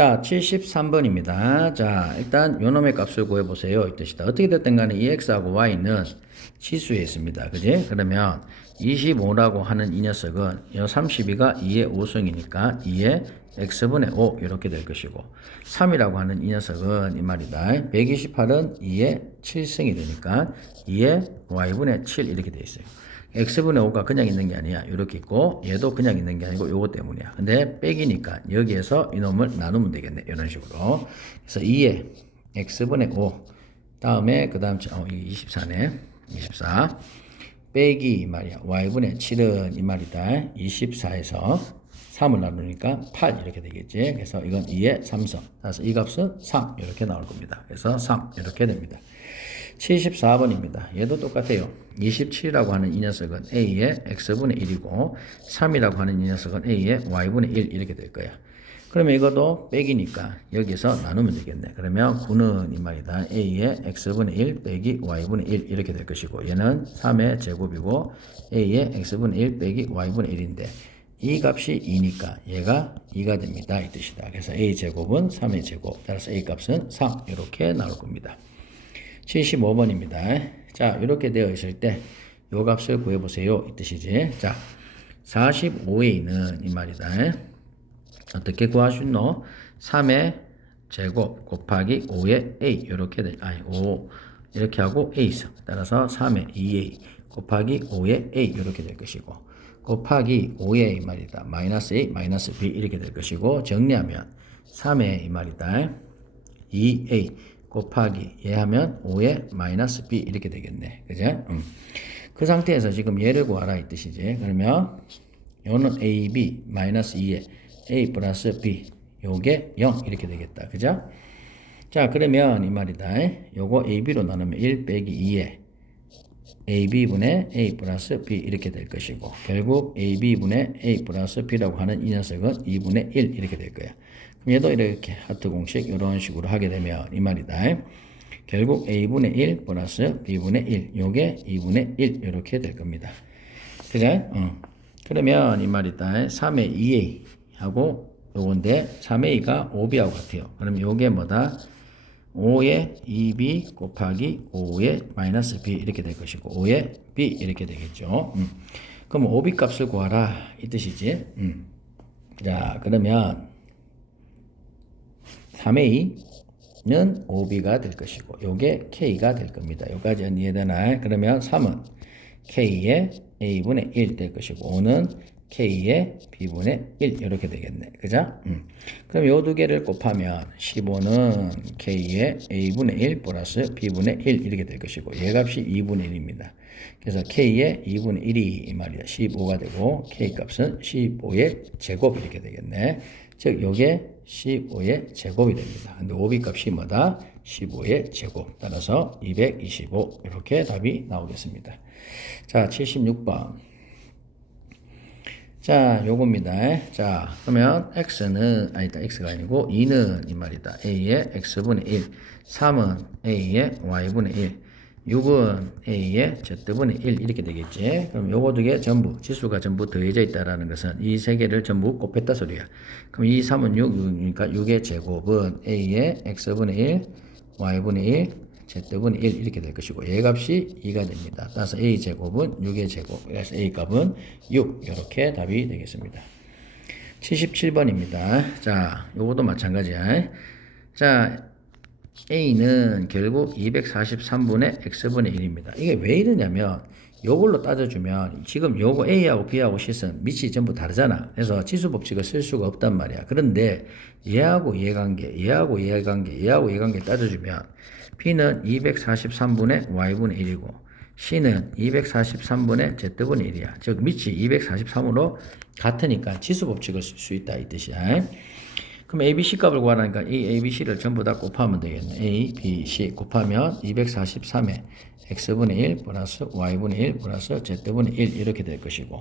자, 73번입니다. 자, 일단 요놈의 값을 구해보세요. 이 뜻이다. 어떻게 됐든 간에 이 x하고 y는 치수에 있습니다. 그지? 그러면 25라고 하는 이 녀석은 요 32가 2의 5승이니까 2의 x분의 5 이렇게 될 것이고 3이라고 하는 이 녀석은 이 말이다. 128은 2의 7승이 되니까 2의 y분의 7 이렇게 돼 있어요. x분의 5가 그냥 있는 게 아니야. 이렇게 있고 얘도 그냥 있는 게 아니고 요거 때문이야. 근데 빼기니까 여기에서 이놈을 나누면 되겠네. 이런 식으로. 그래서 2에 x분의 5 다음에 그 다음 24네. 24 빼기 이 말이야. y분의 7은 이 말이다. 24에서 3을 나누니까 8 이렇게 되겠지. 그래서 이건 2의 3승. 그래서 이 값은 3 이렇게 나올 겁니다. 그래서 3 이렇게 됩니다. 74번입니다. 얘도 똑같아요. 27이라고 하는 이 녀석은 a의 x분의 1이고 3이라고 하는 이 녀석은 a의 y분의 1 이렇게 될 거야. 그러면 이것도 빼기니까 여기서 나누면 되겠네. 그러면 9는 이 말이다. a의 x분의 1 빼기 y분의 1 이렇게 될 것이고 얘는 3의 제곱이고 a의 x분의 1 빼기 y분의 1인데 이 값이 2니까 얘가 2가 됩니다. 이 뜻이다. 그래서 a제곱은 3의 제곱 따라서 a 값은 3 이렇게 나올 겁니다. 75번입니다. 자, 이렇게 되어 있을 때 요 값을 구해보세요. 이 뜻이지. 자, 45a는 이 말이다. 어떻게 구할 수 있노? 3의 제곱 곱하기 5의 a 이렇게 돼. 5 이렇게 하고 a승. 따라서 3의 2a 곱하기 5의 a 이렇게 될 것이고 곱하기 5의 이 말이다. 마이너스 a 마이너스 b 이렇게 될 것이고 정리하면 3의 이 말이다. 2a 곱하기 얘 하면 5의 마이너스 b 이렇게 되겠네. 그죠? 그 상태에서 지금 얘를 구하라 이 뜻이지. 그러면 요는 ab 마이너스 2에 a 플러스 b 요게 0 이렇게 되겠다. 그죠? 자, 그러면 이 말이다. 요거 ab로 나누면 1 빼기 2에 ab분의 a 플러스 b 이렇게 될 것이고 결국 ab분의 a 플러스 b라고 하는 이 녀석은 2분의 1 이렇게 될 거야. 그럼 얘도 이렇게 하트 공식 이런 식으로 하게 되면 이 말이다. 결국 a분의 1 플러스 b분의 1 요게 2분의 1 이렇게 될 겁니다. 그죠? 그러면 이 말이다. 3의 2a 하고 요건데 3a가 5b하고 같아요. 그럼 요게 뭐다? 5의 2b 곱하기 5의 마이너스 b 이렇게 될 것이고 5의 b 이렇게 되겠죠. 그럼 5b 값을 구하라 이 뜻이지. 자, 그러면 3a는 5b가 될 것이고 요게 k가 될 겁니다. 여기까지 이해되나? 그러면 3은 k의 a분의 1 될 것이고 5는 k의 b분의 1 이렇게 되겠네. 그죠? 그럼 요 두 개를 곱하면 15는 k의 a분의 1 플러스 b분의 1 이렇게 될 것이고 얘 값이 2분의 1입니다. 그래서 k의 2분의 1이 이 말이야. 15가 되고 k 값은 15의 제곱 이렇게 되겠네. 즉 요게 15의 제곱이 됩니다. 근데 5b 값이 뭐다? 15의 제곱. 따라서 225 이렇게 답이 나오겠습니다. 자, 76번. 자, 요겁니다. 자, 그러면 x는 x가 아니고 2는 이 말이다. a의 x분의 1, 3은 a의 y분의 1, 6은 a의 z분의 1 이렇게 되겠지. 그럼 요거 두 개 전부 지수가 전부 더해져 있다라는 것은 이 세 개를 전부 곱했다 소리야. 그럼 2, 3은 6, 6이니까 6의 제곱은 a의 x분의 1, y분의 1, z분의 1 이렇게 될 것이고 얘 값이 2가 됩니다. 따라서 a제곱은 6의 제곱. 그래서 a 값은 6 이렇게 답이 되겠습니다. 77번입니다. 자, 요것도 마찬가지야. 자, a는 결국 243분의 x분의 1입니다. 이게 왜 이러냐면 요걸로 따져주면 지금 요거 a하고 b하고 c는 밑이 전부 다르잖아. 그래서 지수법칙을 쓸 수가 없단 말이야. 그런데 얘하고 얘관계, 얘하고 얘관계, 얘하고 얘관계 따져주면 b는 243분의 y분의 1이고 c는 243분의 z분의 1이야. 즉 밑이 243으로 같으니까 지수법칙을 쓸 수 있다 이 뜻이야. 그럼 a, b, c 값을 구하라니까 이 a, b, c를 전부 다 곱하면 되겠네. a, b, c 곱하면 243에 x분의 1 플러스 y분의 1 플러스 z분의 1 이렇게 될 것이고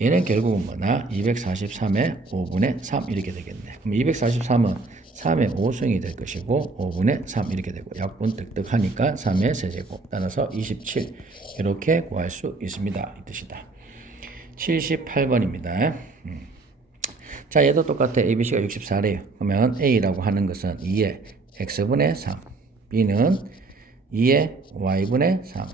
얘는 결국은 뭐나 243에 5분의 3 이렇게 되겠네. 그럼 243은 3의 5승이 될 것이고 5분의 3 이렇게 되고 약분 득득하니까 3의 세제곱 따라서 27 이렇게 구할 수 있습니다. 이 뜻이다. 78번입니다. 자, 얘도 똑같아. ABC가 64래요. 그러면 A라고 하는 것은 2의 X분의 3, B는 2의 Y분의 3,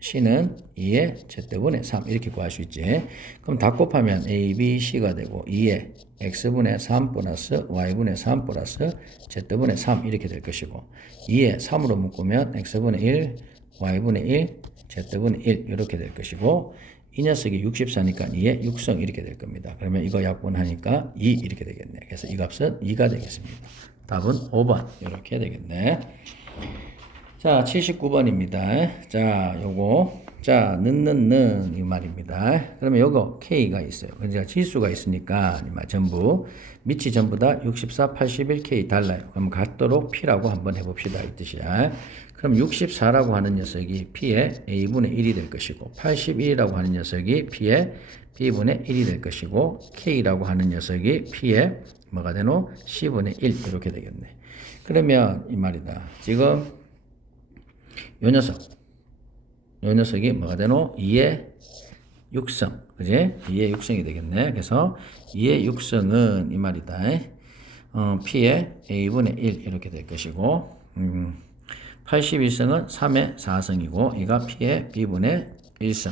C는 2의 Z분의 3 이렇게 구할 수 있지. 그럼 다 곱하면 A, B, C가 되고 2의 X분의 3 플러스 Y분의 3 플러스 Z분의 3 이렇게 될 것이고 2의 3으로 묶으면 X분의 1, Y분의 1, Z분의 1 이렇게 될 것이고 이 녀석이 64니까 2의 6성 이렇게 될 겁니다. 그러면 이거 약분하니까 2 이렇게 되겠네. 그래서 이 값은 2가 되겠습니다. 답은 5번 이렇게 되겠네. 자, 79번입니다. 자, 요거. 자, 는 이 말입니다. 그러면 요거 K가 있어요. 그러니까 지수가 있으니까 전부 밑이 전부 다 64, 81 K 달라요. 그럼 같도록 P라고 한번 해봅시다. 이 뜻이야. 그럼 64라고 하는 녀석이 P의 A분의 1이 될 것이고 81이라고 하는 녀석이 P의 B분의 1이 될 것이고 K라고 하는 녀석이 P의 뭐가 되노? C분의 1 이렇게 되겠네. 그러면 이 말이다. 지금 요 녀석이 뭐가 되노? 2의 6성. 그지? 2의 6성이 되겠네. 그래서 2의 6성은 이 말이다. P의 A분의 1 이렇게 될 것이고, 81성은 3의 4성이고, 이가 P의 B분의 1성.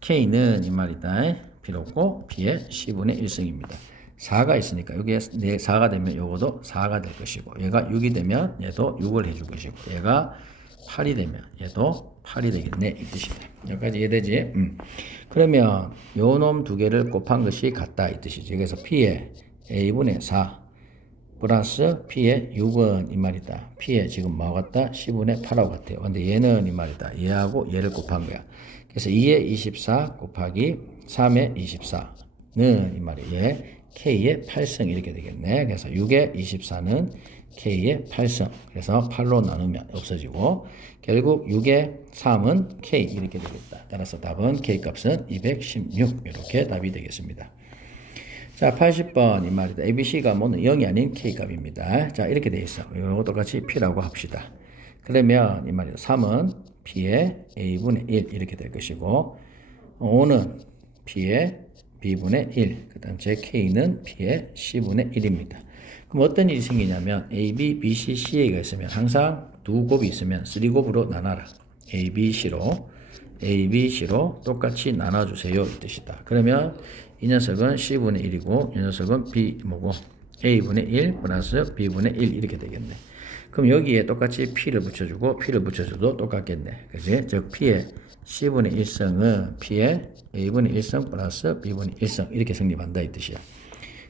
K는 이 말이다. 필요 없고, P의 C분의 1성입니다. 4가 있으니까, 여기에 4가 되면 요거도 4가 될 것이고, 얘가 6이 되면 얘도 6을 해줄 것이고, 얘가 8이 되면 얘도 8이 되겠네. 이 뜻이다. 여기까지 이해되지? 그러면 요 놈 두 개를 곱한 것이 같다. 이 뜻이지. 그래서 P의 A분의 4 플러스 P의 6은 이 말이다. P의 지금 뭐하고 같다? C분의 8하고 같아요. 근데 얘는 이 말이다. 얘하고 얘를 곱한 거야. 그래서 2의 24 곱하기 3의 24는 이 말이야. 얘 K의 8성 이렇게 되겠네. 그래서 6의 24는 K의 8성. 그래서 8로 나누면 없어지고 결국 6의 3은 K 이렇게 되겠다. 따라서 답은 K 값은 216 이렇게 답이 되겠습니다. 자, 80번 이 말이다. ABC가 뭐는 0이 아닌 K 값입니다. 자, 이렇게 돼 있어. 이거 똑같이 P라고 합시다. 그러면 이 말이다. 3은 P의 A분의 1 이렇게 될 것이고 5는 P의 B분의 1, 그 다음 제 K는 P의 C분의 1입니다. 그럼 어떤 일이 생기냐면 A, B, B, C, C가 있으면 항상 두 곱이 있으면 3곱으로 나눠라. A, B, C로 똑같이 나눠주세요. 이 뜻이다. 그러면 이 녀석은 C분의 1이고 이 녀석은 B 뭐고 A분의 1 플러스 B분의 1 이렇게 되겠네. 그럼 여기에 똑같이 P를 붙여주고 P를 붙여줘도 똑같겠네. 그지? 즉 P의 C분의 1성은 P의 A분의 1성 플러스 B분의 1성 이렇게 성립한다 이 뜻이야.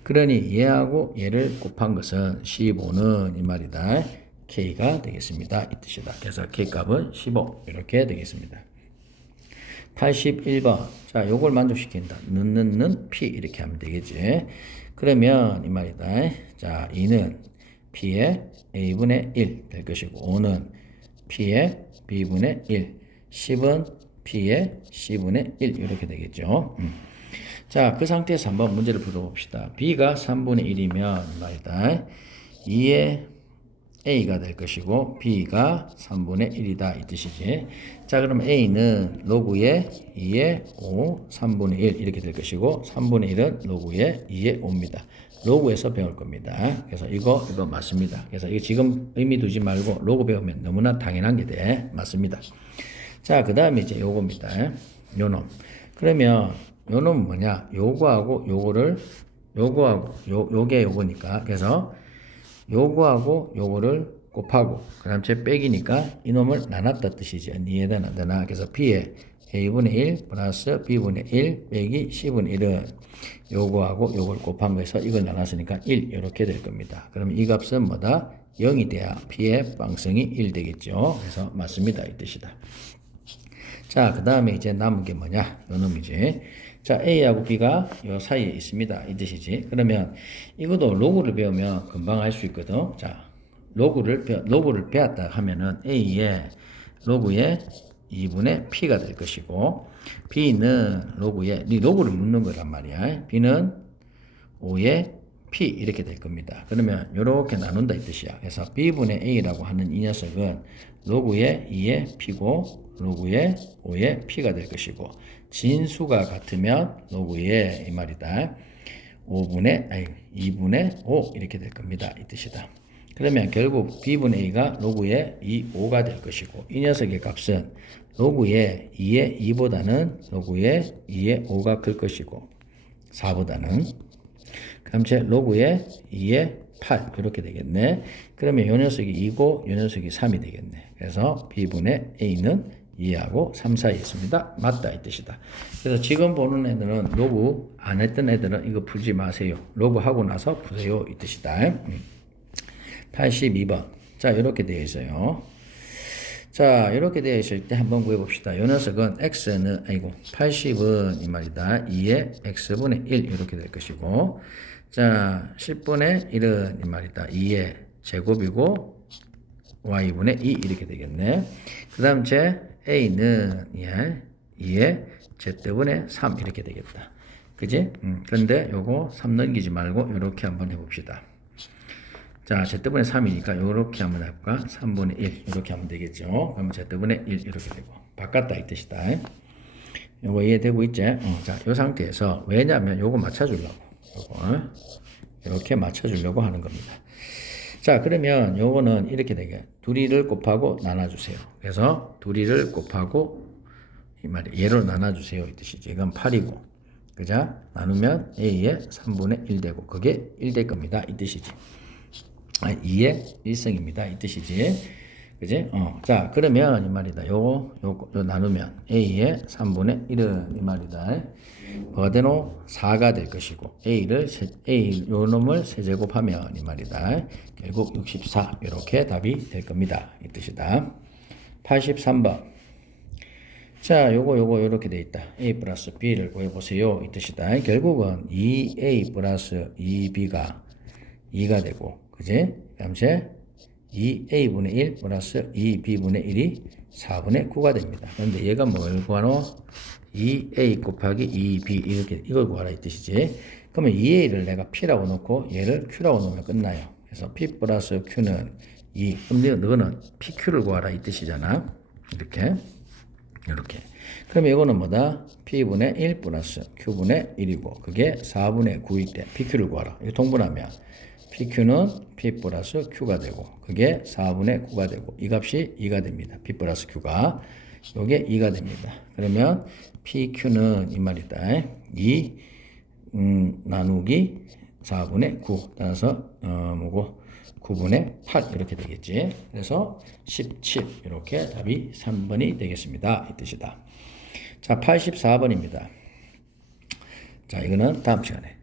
그러니 얘하고 얘를 곱한 것은 15는 이 말이다. K가 되겠습니다. 이 뜻이다. 그래서 K값은 15 이렇게 되겠습니다. 81번. 자, 요걸 만족시킨다. 는 P 이렇게 하면 되겠지. 그러면 이 말이다. 자, 2는 P의 A분의 1 될 것이고 5는 P의 B분의 1 10은 P의 C분의 1 이렇게 되겠죠. 자, 그 상태에서 한번 문제를 풀어봅시다. B가 3분의 1이면 말이다. 2의 A가 될 것이고 B가 3분의 1이다 이 뜻이지. 자, 그럼 A는 로그의 2의 5, 3분의 1 이렇게 될 것이고 3분의 1은 로그의 2의 5입니다. 로그에서 배울 겁니다. 그래서 이거 맞습니다. 그래서 이거 지금 의미 두지 말고 로그 배우면 너무나 당연한 게 돼. 맞습니다. 자, 그 다음에 이제 요겁니다. 요놈. 그러면 요놈은 뭐냐? 요거하고 요거를 요게 요거니까. 그래서 요거하고 요거를 곱하고 그다음 제 빼기니까 이놈을 나눴다 뜻이지. 니에다 나누나. 그래서 B의 A분의 1 플러스 B분의 1 빼기 C분의 1은 요거하고 요걸 곱한 거에서 이걸 나눴으니까 1 이렇게 될 겁니다. 그럼 이 값은 뭐다? 0이 돼야 P의 방성이 1 되겠죠. 그래서 맞습니다. 이 뜻이다. 자, 그 다음에 이제 남은 게 뭐냐? 요 놈이지. 자, A하고 B가 요 사이에 있습니다. 이 뜻이지. 그러면 이것도 로그를 배우면 금방 알 수 있거든. 자, 로그를 배웠다 하면은 A의 로그의 2분의 P가 될 것이고, B는 로그의, 로그를 묻는 거란 말이야. B는 5의 P 이렇게 될 겁니다. 그러면 이렇게 나눈다 이 뜻이야. 그래서 B분의 A라고 하는 이 녀석은 로그의 2의 P고, 로그의 5의 P가 될 것이고 진수가 같으면 로그의 이 말이다. 2분의 5 이렇게 될 겁니다. 이 뜻이다. 그러면 결국 b분의 a가 로그의 5가 될 것이고 이 녀석의 값은 로그의 2의 2보다는 로그의 2의 5가 클 것이고 4보다는 그럼 제 로그의 2의 8 이렇게 되겠네. 그러면 이 녀석이 2고 이 녀석이 3이 되겠네. 그래서 b분의 a는 2하고 3 사이에 있습니다. 맞다 이 뜻이다. 그래서 지금 보는 애들은 로그 안 했던 애들은 이거 풀지 마세요. 로그 하고 나서 푸세요 이 뜻이다. 82번. 자 이렇게 되어 있어요. 자 이렇게 되어 있을 때 한번 구해봅시다. 이 녀석은 x는 80은 이 말이다. 2의 x분의 1 이렇게 될 것이고 자 10분의 1은 이 말이다. 2의 제곱이고 y분의 2 이렇게 되겠네. 그 다음 제 a는 2의 z분의 3 이렇게 되겠다. 그지? 근데 요거 3 넘기지 말고 요렇게 한번 해봅시다. 자, z분의 3이니까 요렇게 한번 해볼까? 3분의 1 이렇게 하면 되겠죠. 그러면 z분의 1 이렇게 되고 바꿨다 이 뜻이다. 요거 이해되고 있지? 자, 요 상태에서 왜냐면 요거 맞춰주려고 요거 이렇게 맞춰주려고 하는 겁니다. 자, 그러면 요거는 이렇게 되게 둘이를 곱하고 나눠주세요. 그래서 둘이를 곱하고 이 말이 얘로 나눠주세요 이 뜻이지. 이건 8이고 그죠? 나누면 a의 3분의 1 되고 그게 1 될 겁니다 이 뜻이지. 2의 1승입니다 이 뜻이지. 그지? 자 그러면 이 말이다. 요 나누면 a의 3분의 1은 이 말이다. 그대로 4가 될 것이고 a 요 놈을 세제곱하면 이 말이다. 결국 64 이렇게 답이 될 겁니다 이 뜻이다. 83번. 자 요거 이렇게 돼 있다. a 플러스 b를 구해보세요 이 뜻이다. 결국은 2a 플러스 2b가 2가 되고 그지? 그다음 2a분의 1 플러스 2b분의 1이 4분의 9가 됩니다. 그런데 얘가 뭘 구하노? 2a 곱하기 2b 이렇게 이걸 구하라 이 뜻이지. 그러면 2a를 내가 p라고 놓고 얘를 q라고 놓으면 끝나요. 그래서 p 플러스 q는 2. 그럼 너는 pq를 구하라 이 뜻이잖아. 이렇게. 그러면 이거는 뭐다? p분의 1 플러스 q분의 1이고 그게 4분의 9일 때 pq를 구하라. 이거 통분하면 PQ는 P 플러스 Q가 되고 그게 4분의 9가 되고 이 값이 2가 됩니다. P 플러스 Q가 요게 2가 됩니다. 그러면 PQ는 이 말이다. 2 나누기 4분의 9 따라서 뭐고 9분의 8 이렇게 되겠지. 그래서 17 이렇게 답이 3번이 되겠습니다. 이 뜻이다. 자 84번입니다. 자 이거는 다음 시간에